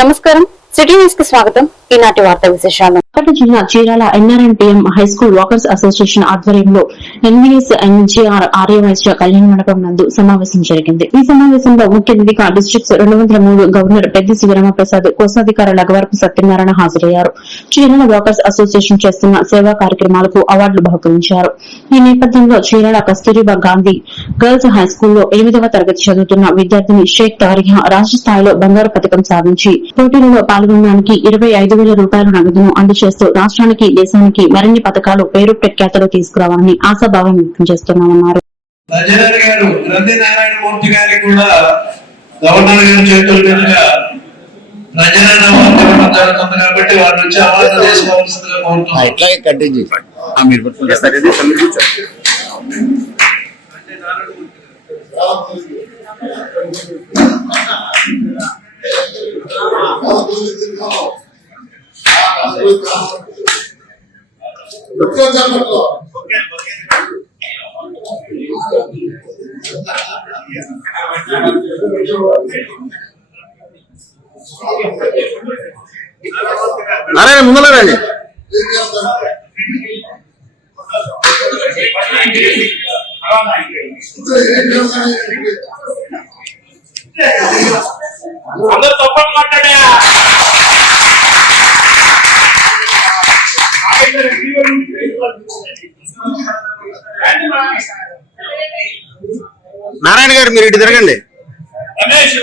నమస్కారం. సిటీ న్యూస్కి స్వాగతం. ఈనాటి వార్తా విశేషాలు. కడప జిల్లా Chirala NRNTM high school walkers association ఆధ్వర్యంలో ఎన్వీఎస్ ఎన్జీఆర్ ఆర్యవైశ్య కళ్యాణ మండపం నందు సమావేశం జరిగింది. ఈ సమావేశంలో ముఖ్య అతిథిగా డిస్టిక్స్ రెండు వందల మూడు గవర్నర్ పెద్ది శివరామ ప్రసాద్ కోశాధికారి లగవరపు సత్యనారాయణ హాజరయ్యారు. చీరాల వాకర్స్ అసోసియేషన్ చేస్తున్న సేవా కార్యక్రమాలకు అవార్డులు బహుకరించారు. ఈ నేపథ్యంలో చీరాల కస్తూరిబా గాంధీ గర్ల్స్ హై స్కూల్లో ఎనిమిదవ తరగతి చదువుతున్న విద్యార్థిని షేక్ తారియా రాష్ట్ర స్థాయిలో బంగారు పథకం సాధించి పోటీలలో పాల్గొనడానికి ఇరవై ఐదు వేల రూపాయల నగదును అందజేస్తూ రాష్ట్రానికి దేశానికి మరిన్ని పథకాలు పేరు ప్రఖ్యాతలు తీసుకురావాలని ఆశాభావం వ్యక్తం చేస్తున్నామన్నారు. నారాయణ ముందర రండి. అందరు తప్పని మాట్లాడా నారాయణ గారు మీరు ఇటు తిరగండి. రమేష్.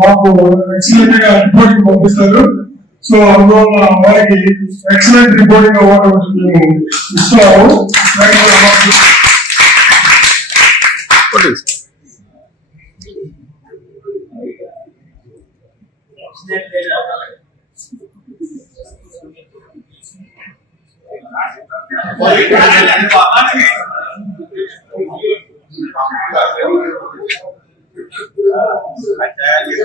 మాకు ఎక్సలెంట్గా రిపోర్టింగ్ పంపిస్తారు. సో అందువల్ల వారికి ఎక్సలెంట్ రిపోర్టింగ్ అవార్డు మేము ఇస్తున్నాము Thank you. Very much.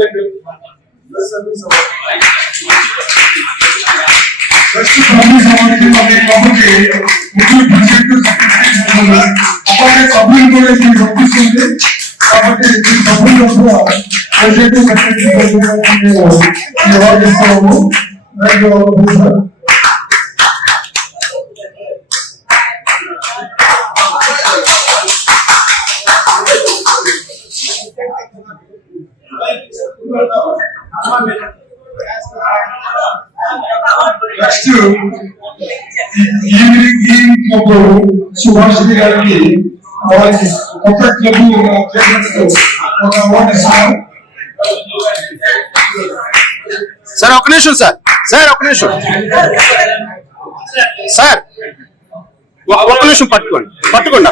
కొట్టండి. కాబట్టి ముఖ్య ప్రెసిడెంట్ అలాగే సభ్యులు కూడా పంపిస్తుంది కాబట్టి ఈ సభ్యులు కూడా నిర్వహిస్తున్నాము next evening evening Subhash Subhashini గారికి వారికి కొత్త క్లబ్ ఒక అవార్డు ఇస్తున్నాం సార్ ఒక నిమిషం సార్. సార్ ఒక నిమిషం. సార్ ఒ- ఒక్క నిమిషం పట్టుకోండి. పట్టుకోండి.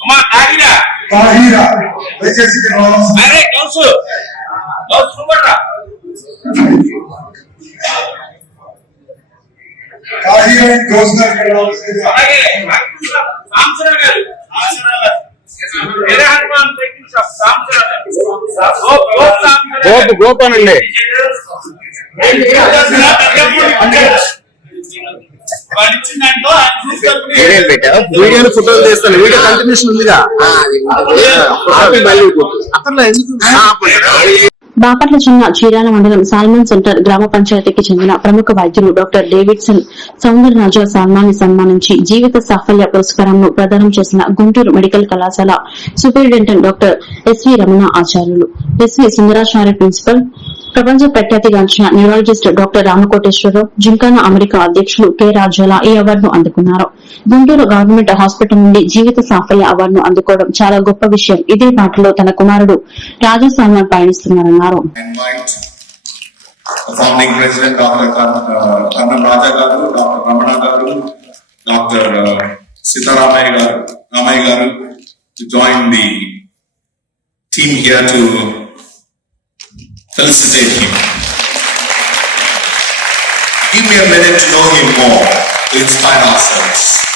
అమ్మా తాగిరా. దయచేసి అరే కౌసు కౌసు చూపట్రా రావాల్సింది అలాగే గారు. హనుమాన్ గారు గోప్ గోపానండి వీడియోలు ఫోటోలు తీస్తాను. వీడియో కంటిన్యూషన్ ఉందిగా. అతను ఎందుకు? బాపట్ల చిన్న చీరాల మండలం సాల్మన్ సెంటర్ గ్రామ పంచాయతీకి చెందిన ప్రముఖ వైద్యులు డాక్టర్ డేవిడ్సన్ సౌందరరాజ సల్మాన్ని సన్మానించి జీవిత సాఫల్య పురస్కారంను ప్రదానం చేసిన గుంటూరు మెడికల్ కళాశాల superintendent doctor SV Ramana Acharyulu. SV Sundaracharya principal ప్రపంచ ప్రఖ్యాతిగాంచిన neurologist doctor Ramakoteswararao gymkhana America అధ్యక్షులు కె రాజాల ఈ అవార్డును అందుకున్నారు. గుంటూరు గవర్నమెంట్ హాస్పిటల్ నుండి జీవిత సాఫల్య అవార్డును అందుకోవడం చాలా గొప్ప విషయం. ఇదే బాటలో తన కుమారుడు రాజా Salman పయనిస్తున్నారన్నారు invite the founding president, felicitate him. Give me a minute to know him more, to inspire ourselves.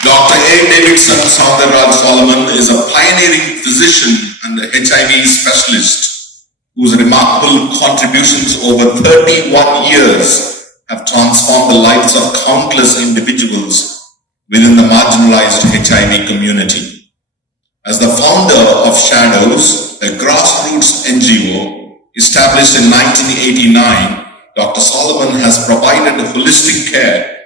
Dr. A. Davidson Soundarraj Solomon is a pioneering physician and HIV specialist whose remarkable contributions over 31 years have transformed the lives of countless individuals within the marginalized HIV community. As the founder of Shadows, a grassroots NGO established in 1989, Dr. Solomon has provided holistic care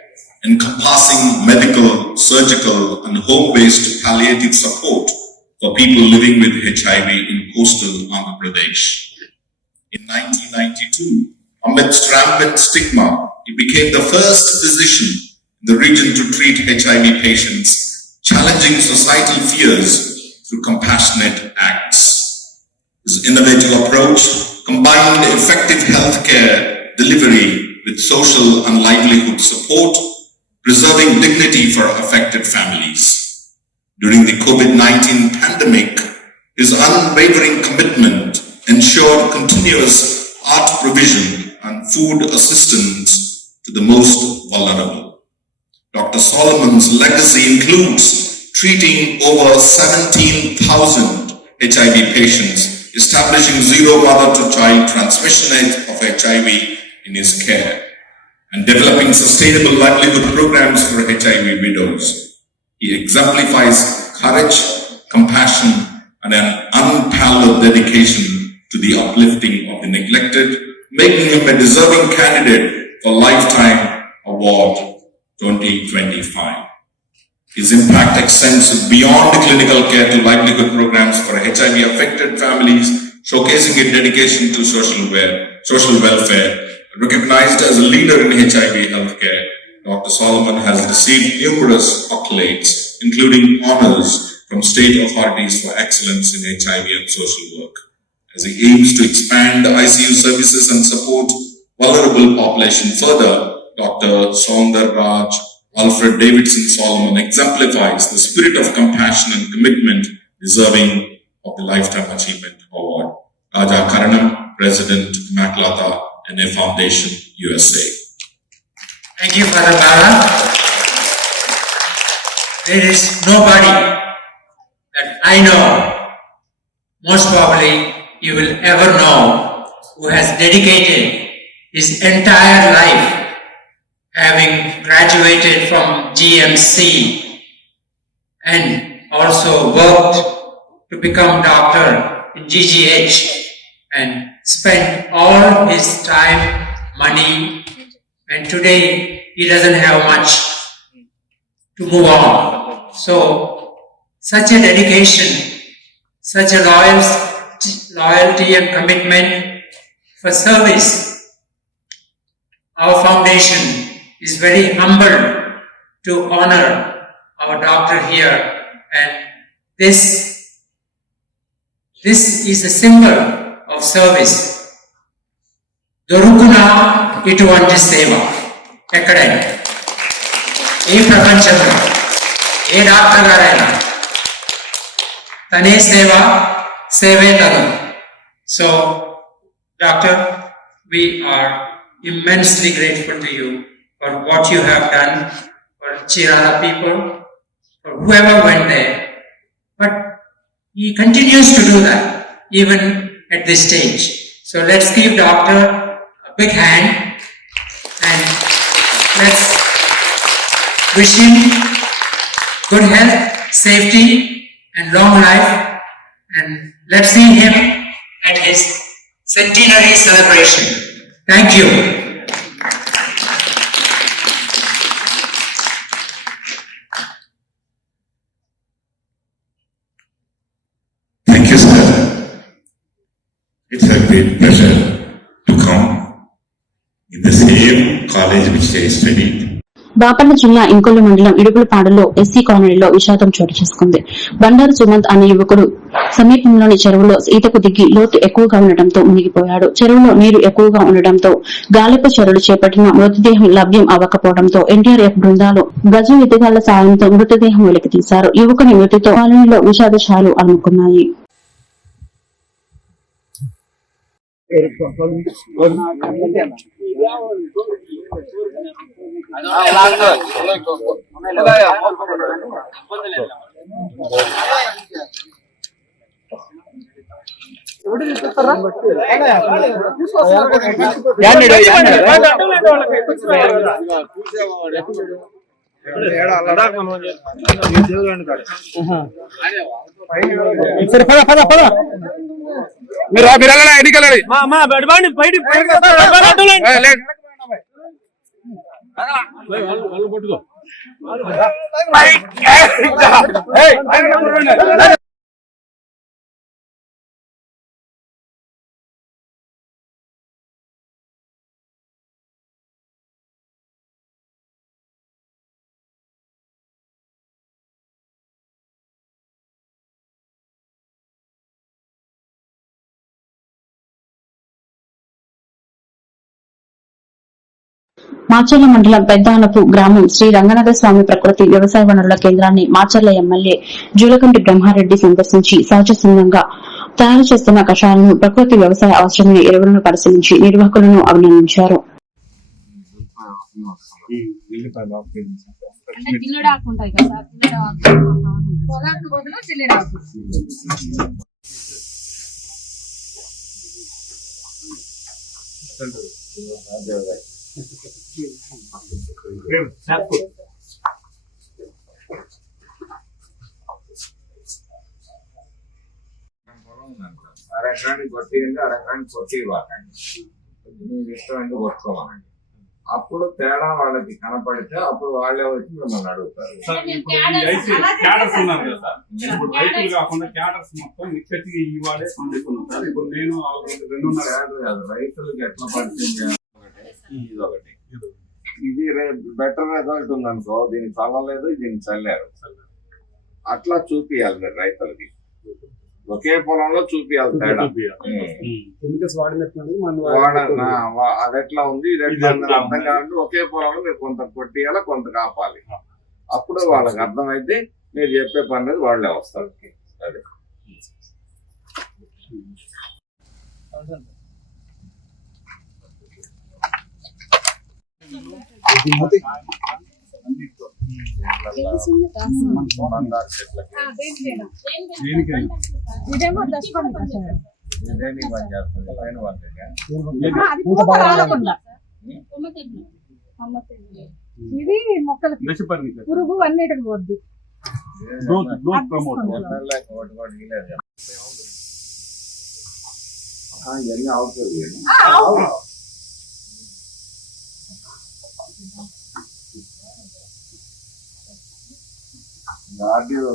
encompassing medical, surgical, and home-based palliative support for people living with HIV in coastal Andhra Pradesh. In 1992, amidst rampant stigma, he became the first physician in the region to treat HIV patients, challenging societal fears through compassionate acts. His innovative approach combined effective healthcare delivery with social and livelihood support, preserving dignity for affected families. During the COVID-19 pandemic, his unwavering commitment ensured continuous art provision and food assistance to the most vulnerable. Dr. Solomon's legacy includes treating over 17,000 HIV patients, establishing zero mother to child transmission of HIV in his care, and developing sustainable livelihood programs for HIV widows. He exemplifies courage, compassion, and an unparalleled dedication to the uplifting of the neglected, making him a deserving candidate for Lifetime Award 2025. His impact extends beyond clinical care to livelihood programs for HIV affected families, showcasing his dedication to social, wear, social welfare. Recognized as a leader in HIV healthcare, Dr. Solomon has received numerous accolades, including honors from state authorities for excellence in HIV and social work. As he aims to expand ICU services and support vulnerable population further, Dr. Saundar Raj Alfred Davidson Solomon exemplifies the spirit of compassion and commitment deserving of the Lifetime Achievement Award. Raja Karanam, President, Maklata NA Foundation, USA. Thank you, Father Bala. There is nobody that I know, most probably you will ever know, who has dedicated his entire life, having graduated from GMC and also worked to become doctor in GGH and spent all his time, money, and today he doesn't have much to move on. So, such a dedication, such a loyal, loyalty and commitment for service. Our foundation is very humbled to honor our doctor here and this, this is a symbol of service. దొరుకున ఇటువంటి సేవ ఎక్కడైనా ఏ ప్రపంచంలో ఏ doctor గారైనా తనే సేవ సేవే తను so doctor we are immensely grateful to you for what you have done for Chirala people, for whoever went there. But he continues to do that even at this stage. So let's give doctor a big hand and let's wish him good health, safety, and long life. And let's see him at his centenary celebration. Thank you. Great pleasure to come in the same college which I studied. Bapatla జిల్లా ఇంకొల్లు మండలం ఇడుగులపాడులో SC కాలనీలో విషాదం చోటు చేసుకుంది. బండారు సుమంత్ అనే యువకుడు సమీపంలోని చెరువులో ఈతకు దిగి లోతు ఎక్కువగా ఉండటంతో మునిగిపోయాడు. చెరువులో నీరు ఎక్కువగా ఉండటంతో గాలిప చెరువులు చేపట్టిన మృతదేహం లభ్యం అవ్వకపోవడంతో ఎన్డీఆర్ఎఫ్ బృందాలు గజ ఎదుగాల సాయంతో మృతదేహం వెలికి తీశారు యువకుని మృతితో కాలనీలో విషాద ఛాయలు అలుముకున్నాయి. ಸರಿ ಪದ ಪದ ಪದ మీరు రా, మీరు వెళ్ళండి ఎన్నిక వెళ్ళండి ఏ, మాచర్ల మండలం పెద్దానపు గ్రామం శ్రీ రంగనాథ స్వామి ప్రకృతి వ్యవసాయ వనరుల కేంద్రాన్ని మాచర్ల ఎమ్మెల్యే జూలకంటి బ్రహ్మారెడ్డి సందర్శించి సహజ సిద్ధంగా తయారు చేస్తున్న కషాయాలను ప్రకృతి వ్యవసాయ అవసరమైన ఎరువులను పరిశీలించి నిర్వాహకులను అభినందించారు. పొగాకు బదులు జిల్లెడాకు అరెకరానికి అరెకరానికి కొట్టి ఇవ్వాలండి మీకు ఇష్టమైంది కొట్టుకోవాలండి అప్పుడు తేడా వాళ్ళకి కనపడితే అప్పుడు వాళ్ళే వచ్చి మిమ్మల్ని అడుగుతారు. సార్ ఇప్పుడు ఈ అయితే క్యాడర్స్ ఉన్నారు కదా సార్. ఇప్పుడు రైతులు కాకుండా మొత్తం పండుకున్నాం సార్. ఇప్పుడు నేను ఆ రెండు- రెండున్నర కాదు కాదు రైతులకు ఎట్లా పరిచయం చేయాలి? ఇది. ఒకటి ఇది బెటర్ రిజల్ట్ ఉందనుకో దీనికి చల్లలేదు దీనికి చల్లారు అట్లా చూపియాలి మీరు రైతులకి. ఒకే పొలంలో చూపియాలి తేడా. అది ఎట్లా ఉంది ఇది ఎట్లా అర్థం? కావాలంటే ఒకే పొలంలో మీరు కొంత కొట్టియాలి కొంత కాపాలి. అప్పుడు వాళ్ళకి అర్థమైతే మీరు చెప్పే పని మీద వాళ్ళే వస్తారు. అదే ఇదేమో పని చేస్తుంది పైన ఇది మొక్కలకి పురుగు అన్నిటికి పోద్ది గ్రోత్ గ్రోత్ ప్రమోట్ ఎమ్మెల్యే ఒకటి కూడా ఇయ్యలేదు. ఆ, ఇవన్నీ అవుతుంది ఆర్డీఓ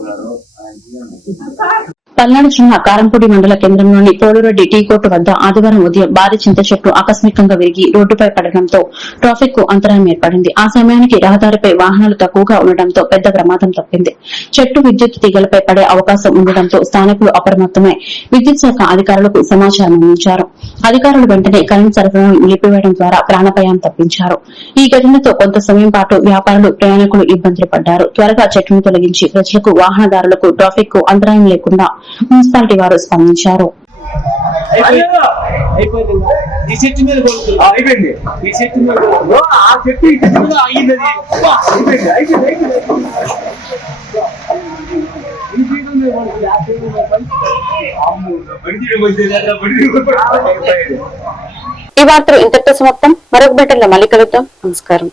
గారు ఆయన పల్నాడు జిల్లా కారంపూడి మండల కేంద్రంలోని పోలురెడ్డి టీ కోర్టు వద్ద ఆదివారం ఉదయం భారీ చింత చెట్టు ఆకస్మికంగా విరిగి రోడ్డుపై పడడంతో ట్రాఫిక్కు అంతరాయం ఏర్పడింది. ఆ సమయానికి రహదారిపై వాహనాలు తక్కువగా ఉండడంతో పెద్ద ప్రమాదం తప్పింది. చెట్టు విద్యుత్ తీగలపై పడే అవకాశం ఉండడంతో స్థానికులు అప్రమత్తమై విద్యుత్ శాఖ అధికారులకు సమాచారం అందించారు. అధికారులు వెంటనే కరెంట్ సరఫరాను నిలిపివేయడం ద్వారా ప్రాణాపాయం తప్పించారు. ఈ ఘటనతో కొంత సమయం పాటు వ్యాపారులు ప్రయాణికులు ఇబ్బందులు పడ్డారు. త్వరగా చెట్టును తొలగించి ప్రజలకు వాహనదారులకు ట్రాఫిక్కు అంతరాయం లేకుండా మున్సిపాలిటీ వారు స్పందించారు. ఈ చెట్టు మీద అయిపోయింది. ఈ మీద. ఆ ఈ మీద అయిపోయింది అయిపోయింది. అయిపోయింది. ఈ వార్తలు ఇంతటితో సమాప్తం. మరొక బెటర్లో మళ్ళీ కలుద్దాం. నమస్కారం.